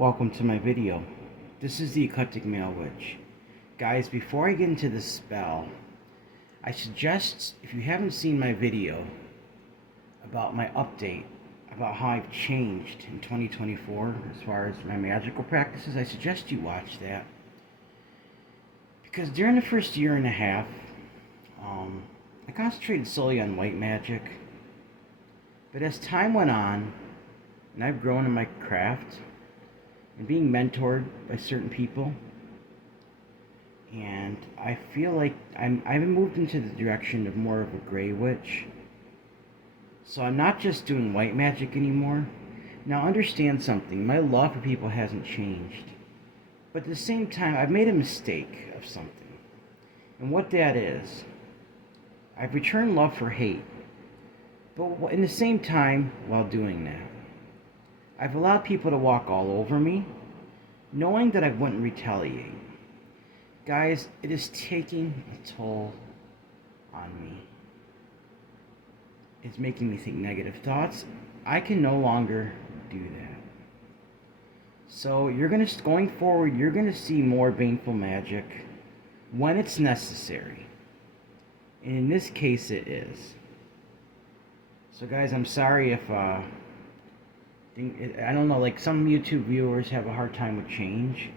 Welcome to my video. This is the Eclectic Male Witch. Guys, before I get into this spell, I suggest, if you haven't seen my video about my update, about how I've changed in 2024 as far as my magical practices, I suggest you watch that. Because during the first year and a half, I concentrated solely on white magic. But as time went on, and I've grown in my craft, and being mentored by certain people, and I feel like I've moved into the direction of more of a gray witch. So I'm not just doing white magic anymore. Now understand something, my love for people hasn't changed. But at the same time, I've made a mistake of something. And what that is, I've returned love for hate. But in the same time, while doing that, I've allowed people to walk all over me, knowing that I wouldn't retaliate. Guys, it is taking a toll on me. It's making me think negative thoughts. I can no longer do that. So going forward, you're gonna see more baneful magic when it's necessary. And in this case, it is. So guys, I'm sorry if I don't know, like some YouTube viewers have a hard time with change.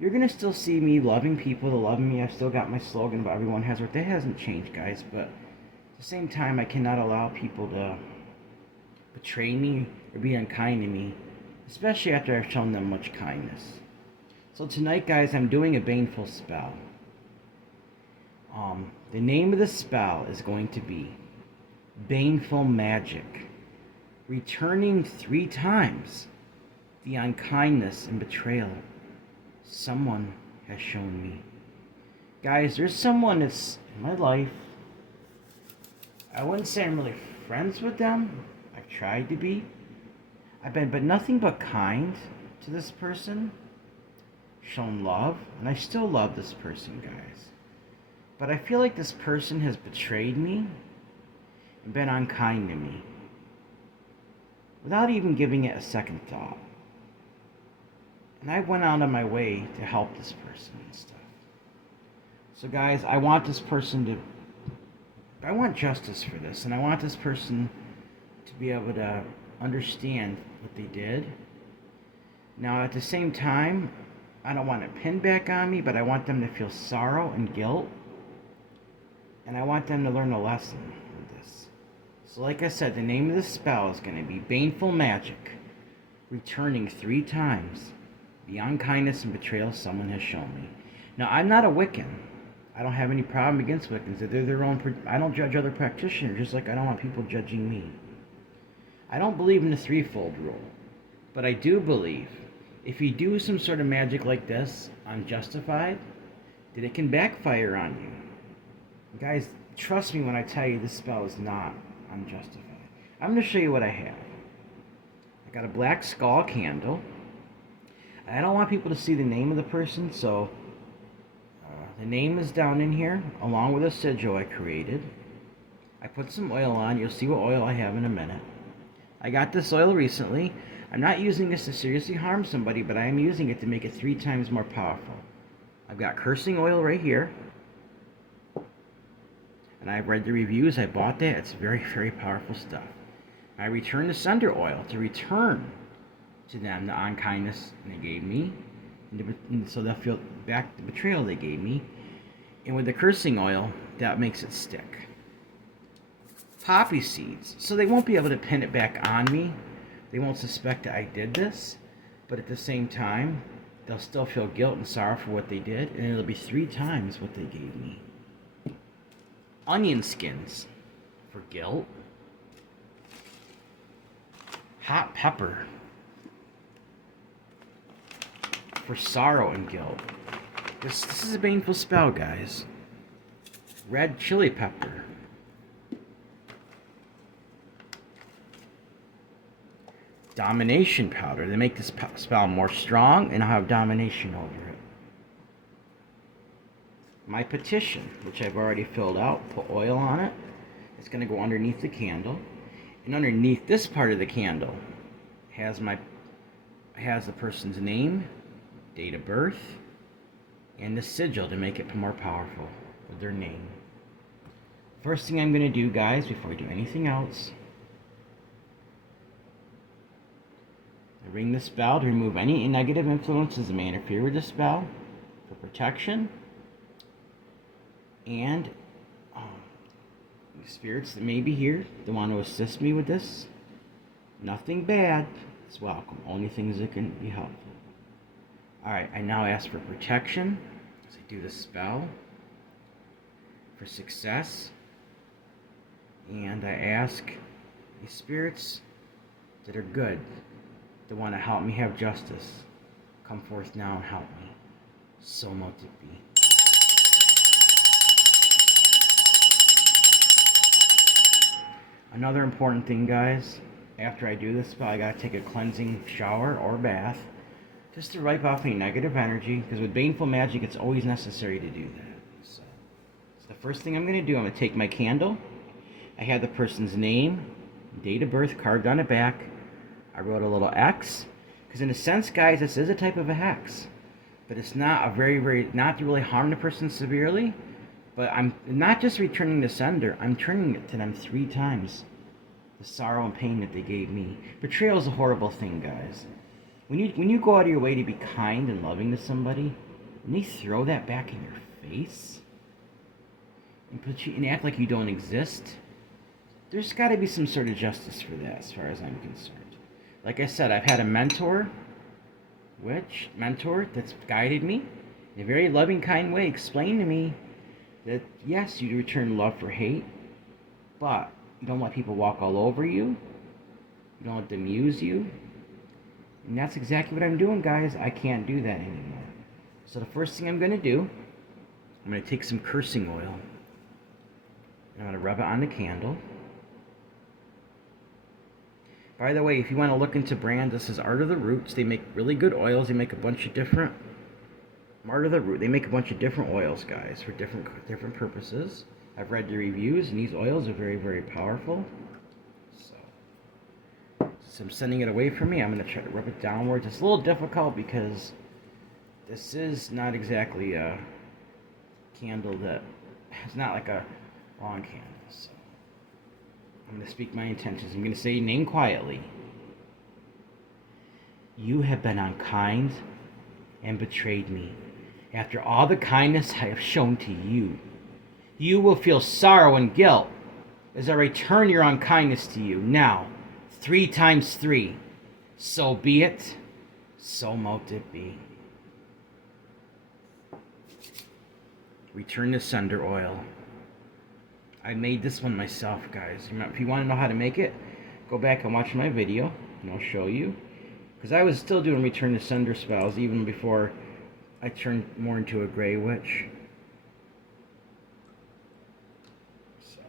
You're gonna still see me loving people to love me. I've still got my slogan about everyone has worth. That hasn't changed, guys, but at the same time, I cannot allow people to betray me or be unkind to me, especially after I've shown them much kindness. So tonight, guys, I'm doing a baneful spell. The name of the spell is going to be Baneful Magic. Returning 3 times the unkindness and betrayal someone has shown me. Guys, there's someone that's in my life. I wouldn't say I'm really friends with them. I've tried to be. I've been but nothing but kind to this person. Shown love, and I still love this person, guys. But I feel like this person has betrayed me and been unkind to me, without even giving it a second thought. And I went out of my way to help this person and stuff. So guys, I want justice for this, and I want this person to be able to understand what they did. Now at the same time, I don't want it pinned back on me, but I want them to feel sorrow and guilt. And I want them to learn a lesson from this. So like I said, the name of the spell is going to be Baneful Magic. Returning 3 times the unkindness and betrayal someone has shown me. Now, I'm not a Wiccan. I don't have any problem against Wiccans. They're their own. I don't judge other practitioners, just like I don't want people judging me. I don't believe in the threefold rule. But I do believe if you do some sort of magic like this, unjustified, that it can backfire on you. Guys, trust me when I tell you this spell is not unjustified. I'm going to show you what I have. I got a black skull candle. I don't want people to see the name of the person, so the name is down in here, along with a sigil I created. I put some oil on. You'll see what oil I have in a minute. I got this oil recently. I'm not using this to seriously harm somebody, but I am using it to make it 3 times more powerful. I've got cursing oil right here. And I've read the reviews, I bought that, it's very, very powerful stuff. I returned the sender oil to return to them the unkindness they gave me, and so they'll feel back the betrayal they gave me. And with the cursing oil, that makes it stick. Poppy seeds, so they won't be able to pin it back on me. They won't suspect that I did this, but at the same time, they'll still feel guilt and sorrow for what they did, and it'll be 3 times what they gave me. Onion skins for guilt. Hot pepper for sorrow and guilt. This is a baneful spell, guys. Red chili pepper. Domination powder. They make this spell more strong, and I'll have domination over it. My petition, which I've already filled out, put oil on it. It's going to go underneath the candle. And underneath this part of the candle has my has the person's name, date of birth, and the sigil to make it more powerful with their name. First thing I'm going to do, guys, before I do anything else, I ring the spell to remove any negative influences that may interfere with the spell for protection, and spirits that may be here that want to assist me with this. Nothing bad is welcome, only things that can be helpful. Alright, I now ask for protection as I do the spell, for success, and I ask the spirits that are good, that want to help me have justice, come forth now and help me. So mote it be. Another important thing, guys, after I do this spell, I gotta take a cleansing shower or bath just to wipe off any negative energy, because with baneful magic it's always necessary to do that. So the first thing I'm gonna do, I'm gonna take my candle. I have the person's name, date of birth carved on the back. I wrote a little X, because in a sense, guys, this is a type of a hex, but it's not not to really harm the person severely. But I'm not just returning the sender, I'm turning it to them 3 times. The sorrow and pain that they gave me. Betrayal is a horrible thing, guys. When you go out of your way to be kind and loving to somebody, and they throw that back in your face, and act like you don't exist, there's got to be some sort of justice for that, as far as I'm concerned. Like I said, I've had a mentor that's guided me in a very loving, kind way, explained to me that yes, you return love for hate, but you don't let people walk all over you. You don't let them use you. And that's exactly what I'm doing, guys. I can't do that anymore. So the first thing I'm going to do, I'm going to take some cursing oil. And I'm going to rub it on the candle. By the way, if you want to look into brand, this is Art of the Roots. They make really good oils. They make a bunch of different They make a bunch of different oils, guys, for different purposes. I've read the reviews, and these oils are very, very powerful. So I'm sending it away from me. I'm going to try to rub it downwards. It's a little difficult because this is not exactly a candle it's not like a long candle. So I'm going to speak my intentions. I'm going to say your name quietly. You have been unkind and betrayed me. After all the kindness I have shown to you, you will feel sorrow and guilt as I return your unkindness to you. Now, 3 times 3. So be it, so mote it be. Return the sender oil. I made this one myself, guys. If you want to know how to make it, go back and watch my video, and I'll show you. Because I was still doing return the sender spells even before I turned more into a gray witch. So.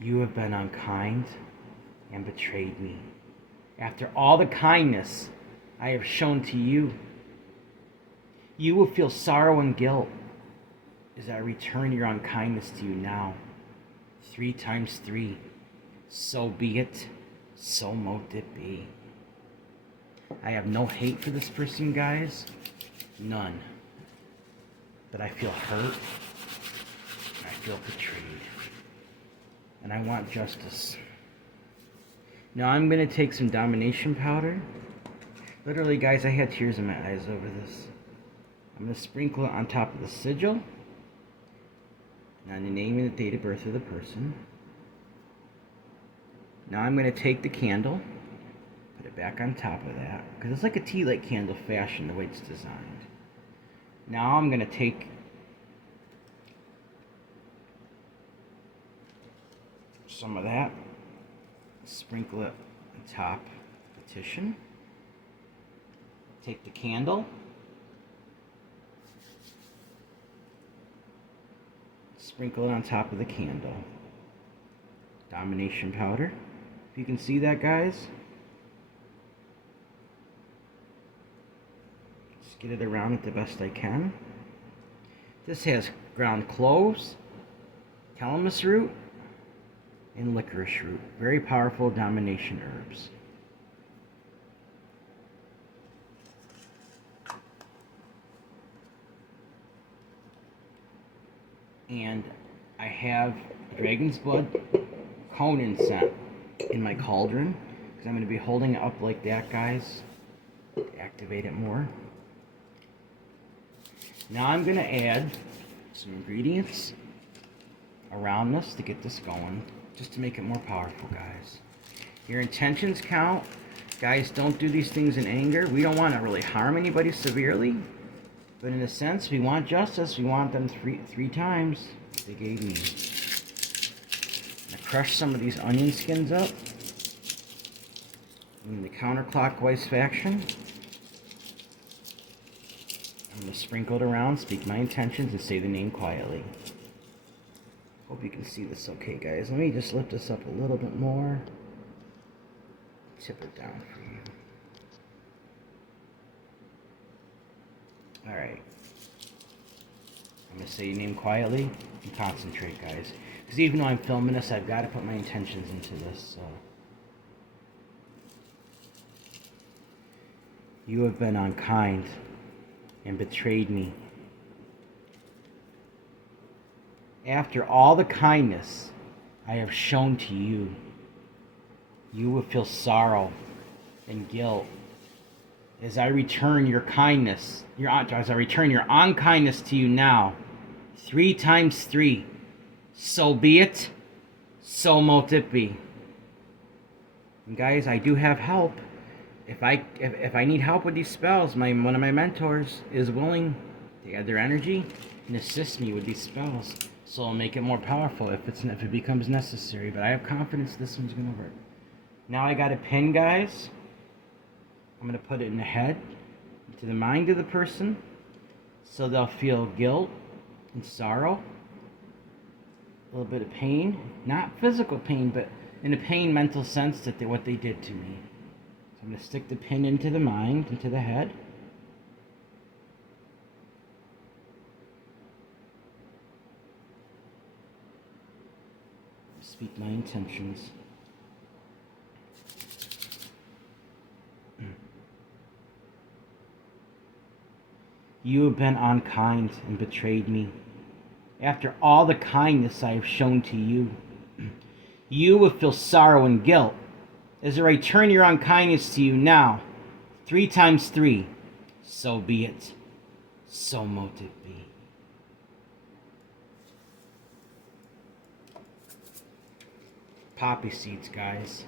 You have been unkind and betrayed me. After all the kindness I have shown to you, you will feel sorrow and guilt as I return your unkindness to you now. 3 times 3. So be it. So mote it be. I have no hate for this person, guys. None. But I feel hurt. I feel betrayed. And I want justice. Now I'm going to take some domination powder. Literally, guys, I had tears in my eyes over this. I'm going to sprinkle it on top of the sigil. And on the name and the date of birth of the person. Now I'm going to take the candle, put it back on top of that, because it's like a tea light candle fashion, the way it's designed. Now I'm going to take some of that, sprinkle it on top of the petition, take the candle, sprinkle it on top of the candle. Domination powder. If you can see that, guys. Just get it around it the best I can. This has ground cloves, calamus root, and licorice root. Very powerful domination herbs. And I have Dragon's Blood Conan scent in my cauldron because I'm going to be holding it up like that, guys, to activate it more. Now I'm going to add some ingredients around this to get this going, just to make it more powerful, guys. Your intentions count. Guys, don't do these things in anger. We don't want to really harm anybody severely, but in a sense, we want justice. We want them three times they gave me. I'm gonna crush some of these onion skins up in the counterclockwise fashion. I'm going to sprinkle it around, speak my intentions, and say the name quietly. Hope you can see this okay, guys. Let me just lift this up a little bit more. Tip it down for you. Alright. I'm going to say your name quietly and concentrate, guys. Because even though I'm filming this, I've got to put my intentions into this. So. You have been unkind and betrayed me. After all the kindness I have shown to you, you will feel sorrow and guilt as I return your kindness, as I return your unkindness to you now, 3 times 3. So be it, so mote it be. And guys, I do have help. If I need help with these spells, one of my mentors is willing to add their energy and assist me with these spells. So I'll make it more powerful if it becomes necessary. But I have confidence this one's gonna work. Now I got a pin, guys. I'm gonna put it in the head, into the mind of the person, so they'll feel guilt and sorrow, a little bit of pain, not physical pain, but in a pain mental sense that what they did to me. So I'm gonna stick the pin into the mind, into the head. Speak my intentions. You have been unkind and betrayed me. After all the kindness I have shown to you, you will feel sorrow and guilt as I return your unkindness to you now, 3 times 3. So be it. So mote it be. Poppy seeds, guys.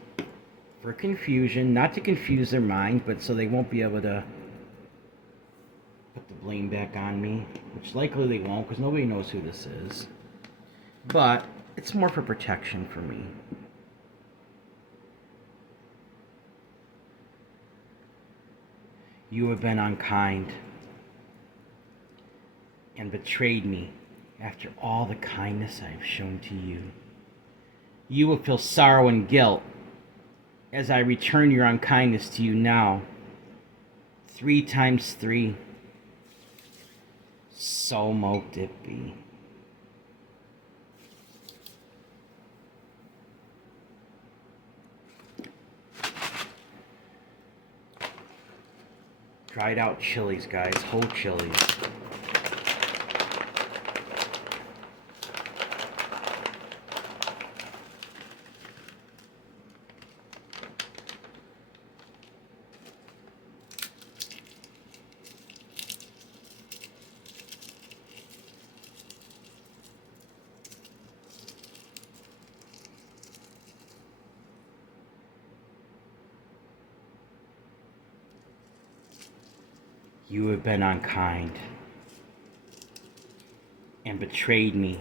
For confusion, not to confuse their mind, but so they won't be able to put the blame back on me, which likely they won't because nobody knows who this is. But it's more for protection for me. You have been unkind and betrayed me after all the kindness I have shown to you. You will feel sorrow and guilt as I return your unkindness to you now, 3 times 3. So mote it be. Dried out chilies, guys, whole chilies. You have been unkind and betrayed me.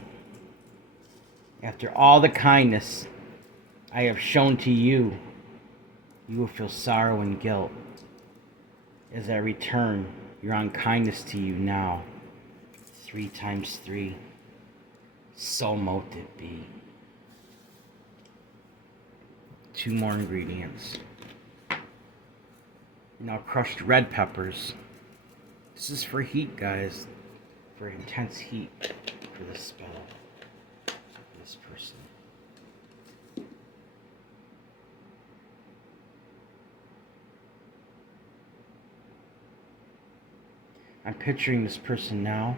After all the kindness I have shown to you, you will feel sorrow and guilt as I return your unkindness to you now, 3 times 3. So mote it be. 2 more ingredients. Now crushed red peppers. This is for heat, guys. For intense heat for this spell. For this person. I'm picturing this person now,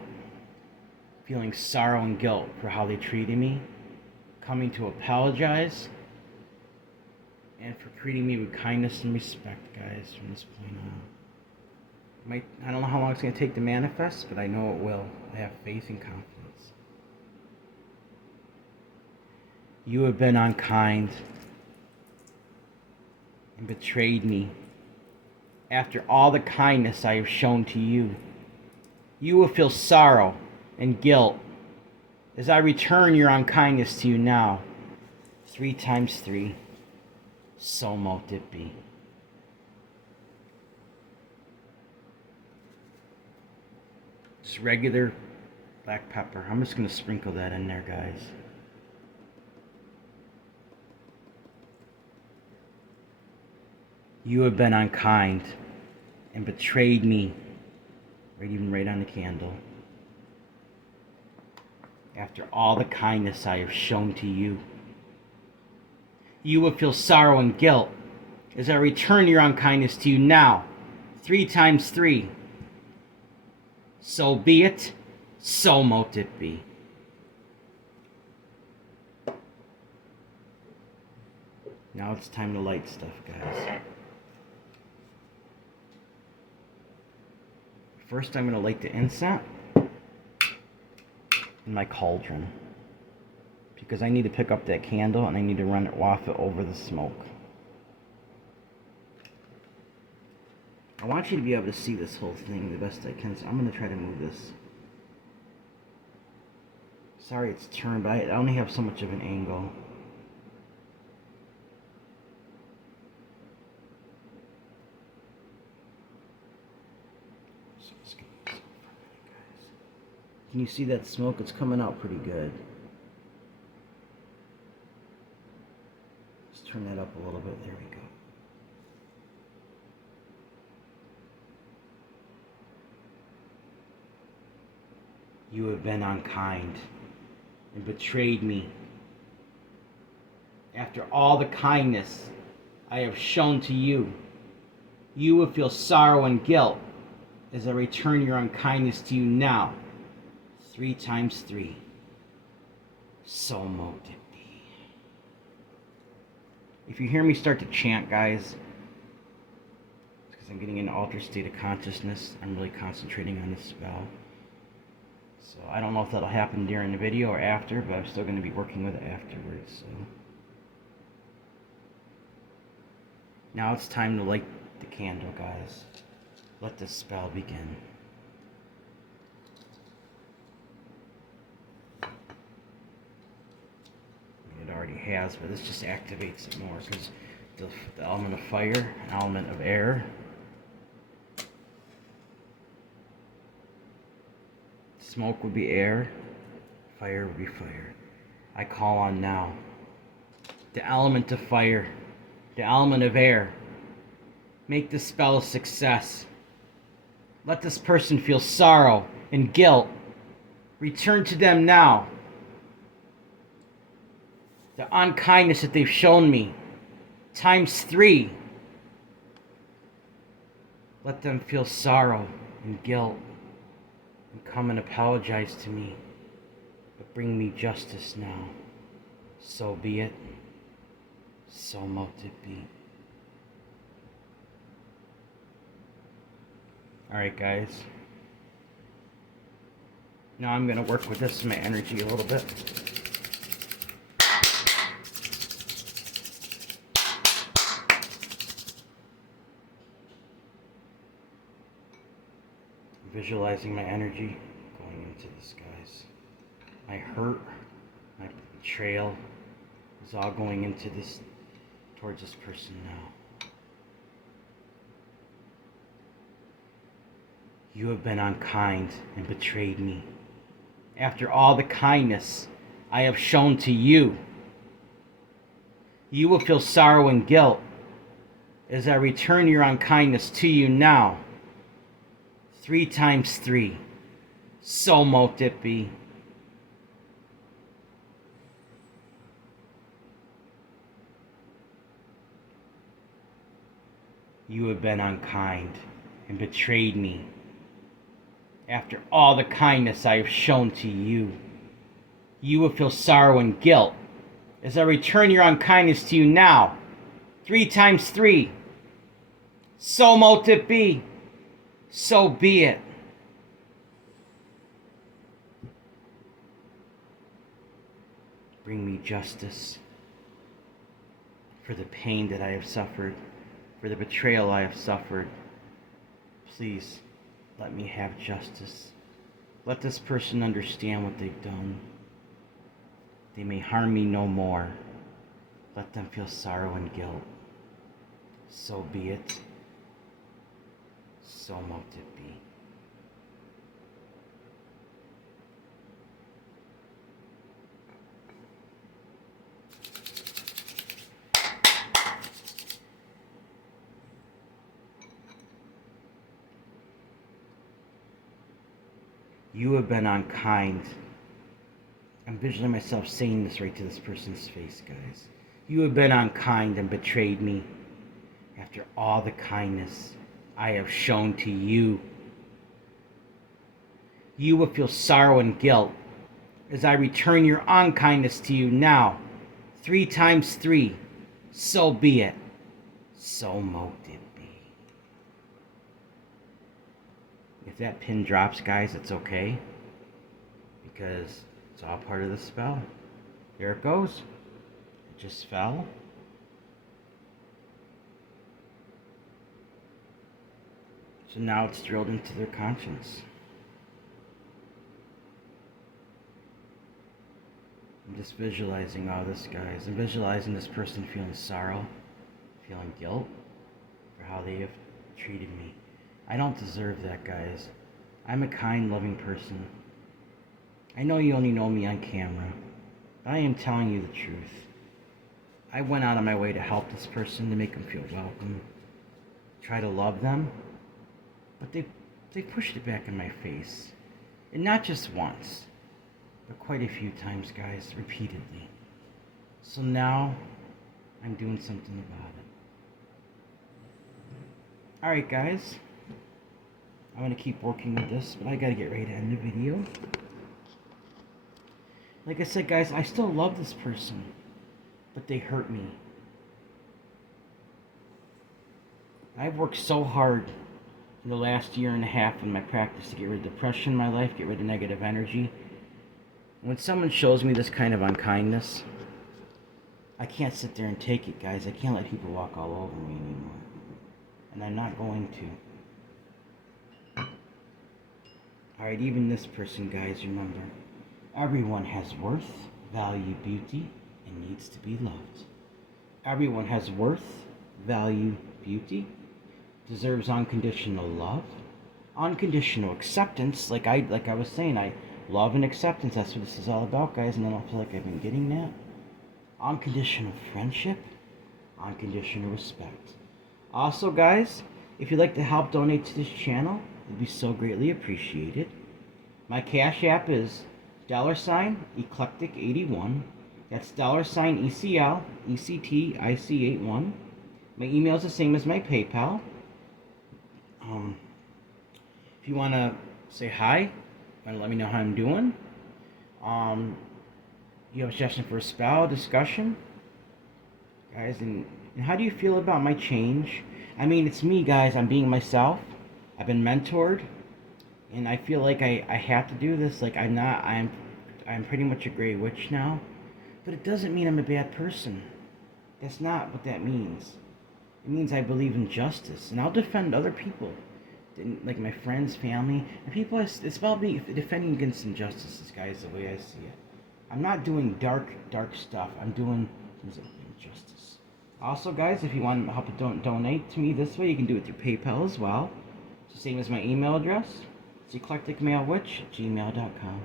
feeling sorrow and guilt for how they treated me, coming to apologize, and for treating me with kindness and respect, guys, from this point on. I don't know how long it's going to take to manifest, but I know it will. I have faith and confidence. You have been unkind and betrayed me. After all the kindness I have shown to you, you will feel sorrow and guilt as I return your unkindness to you now. 3 times 3, so mote it be. Just regular black pepper. I'm just going to sprinkle that in there, guys. You have been unkind and betrayed me, right on the candle. After all the kindness I have shown to you, you will feel sorrow and guilt as I return your unkindness to you now. 3 times 3. So be it, so mote it be. Now it's time to light stuff, guys. First, I'm going to light the incense in my cauldron, because I need to pick up that candle and I need to run it off it over the smoke. I want you to be able to see this whole thing the best I can, so I'm going to try to move this. Sorry it's turned, but I only have so much of an angle. Can you see that smoke? It's coming out pretty good. Let's turn that up a little bit. There we go. You have been unkind and betrayed me. After all the kindness I have shown to you, you will feel sorrow and guilt as I return your unkindness to you now. 3 times 3, so mote it be. If you hear me start to chant, guys, it's because I'm getting in an altered state of consciousness. I'm really concentrating on this spell. So I don't know if that'll happen during the video or after, but I'm still going to be working with it afterwards. So now it's time to light the candle, guys. Let the spell begin. It already has, but this just activates it more because the element of fire, an element of air. Smoke would be air, fire would be fire. I call on now the element of fire, the element of air. Make the spell a success. Let this person feel sorrow and guilt. Return to them now the unkindness that they've shown me, times 3. Let them feel sorrow and guilt and come and apologize to me, but bring me justice now. So be it, so mote it be. Alright, guys. Now I'm going to work with this in my energy a little bit. Visualizing my energy going into this, guys. My hurt, my betrayal is all going into this, towards this person now. You have been unkind and betrayed me. After all the kindness I have shown to you, you will feel sorrow and guilt as I return your unkindness to you now. 3 times 3, so mote it be. You have been unkind and betrayed me. After all the kindness I have shown to you, you will feel sorrow and guilt as I return your unkindness to you now. 3 times 3. So mote it be. So be it. Bring me justice for the pain that I have suffered, for the betrayal I have suffered. Please, let me have justice. Let this person understand what they've done. They may harm me no more. Let them feel sorrow and guilt. So be it. So mote it be. You have been unkind. I'm visualizing myself saying this right to this person's face, guys. You have been unkind and betrayed me after all the kindness I have shown to you. You will feel sorrow and guilt as I return your unkindness to you now. 3 times 3. So be it. So mote it be. If that pin drops, guys, it's okay, because it's all part of the spell. There it goes. It just fell. So now it's drilled into their conscience. I'm just visualizing all this, guys. I'm visualizing this person feeling sorrow, feeling guilt for how they have treated me. I don't deserve that, guys. I'm a kind, loving person. I know you only know me on camera, but I am telling you the truth. I went out of my way to help this person, to make them feel welcome, try to love them, but they pushed it back in my face. And not just once, but quite a few times, guys, repeatedly. So now, I'm doing something about it. Alright, guys. I'm going to keep working with this, but I got to get ready to end the video. Like I said, guys, I still love this person, but they hurt me. I've worked so hard in the last 1.5 years in my practice to get rid of depression in my life, get rid of negative energy. When someone shows me this kind of unkindness, I can't sit there and take it, guys. I can't let people walk all over me anymore. And I'm not going to. Alright, even this person, guys, remember, everyone has worth, value, beauty, and needs to be loved. Everyone has worth, value, beauty, deserves unconditional love, unconditional acceptance. Like I was saying, I love and acceptance. That's what this is all about, guys, and I don't feel like I've been getting that. Unconditional friendship, unconditional respect. Also, guys, if you'd like to help donate to this channel, it'd be so greatly appreciated. My Cash App is $Eclectic81. That's $ECL ECTIC81. My email is the same as my PayPal. If you want to say hi, want to let me know how I'm doing. You have a suggestion for a spell discussion, guys, and how do you feel about my change? I mean, it's me, guys. I'm being myself. I've been mentored, and I feel like I have to do this. Like I'm pretty much a gray witch now, but it doesn't mean I'm a bad person. That's not what that means. It means I believe in justice, and I'll defend other people, like my friends, family, and people. It's about me defending against injustices, guys. The way I see it, I'm not doing dark stuff. I'm doing things that bring justice. Also, guys, if you want to help donate to me this way, you can do it through PayPal as well. It's the same as my email address. It's eclecticmalewitch@gmail.com.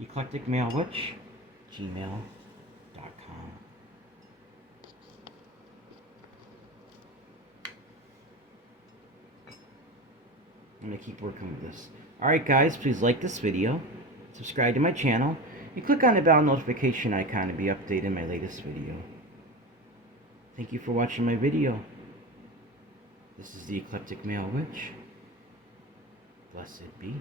eclecticmalewitch@gmail.com. I'm going to keep working with this. Alright, guys, please like this video, subscribe to my channel, and click on the bell notification icon to be updated on my latest video. Thank you for watching my video. This is the Eclectic Male Witch. Blessed be.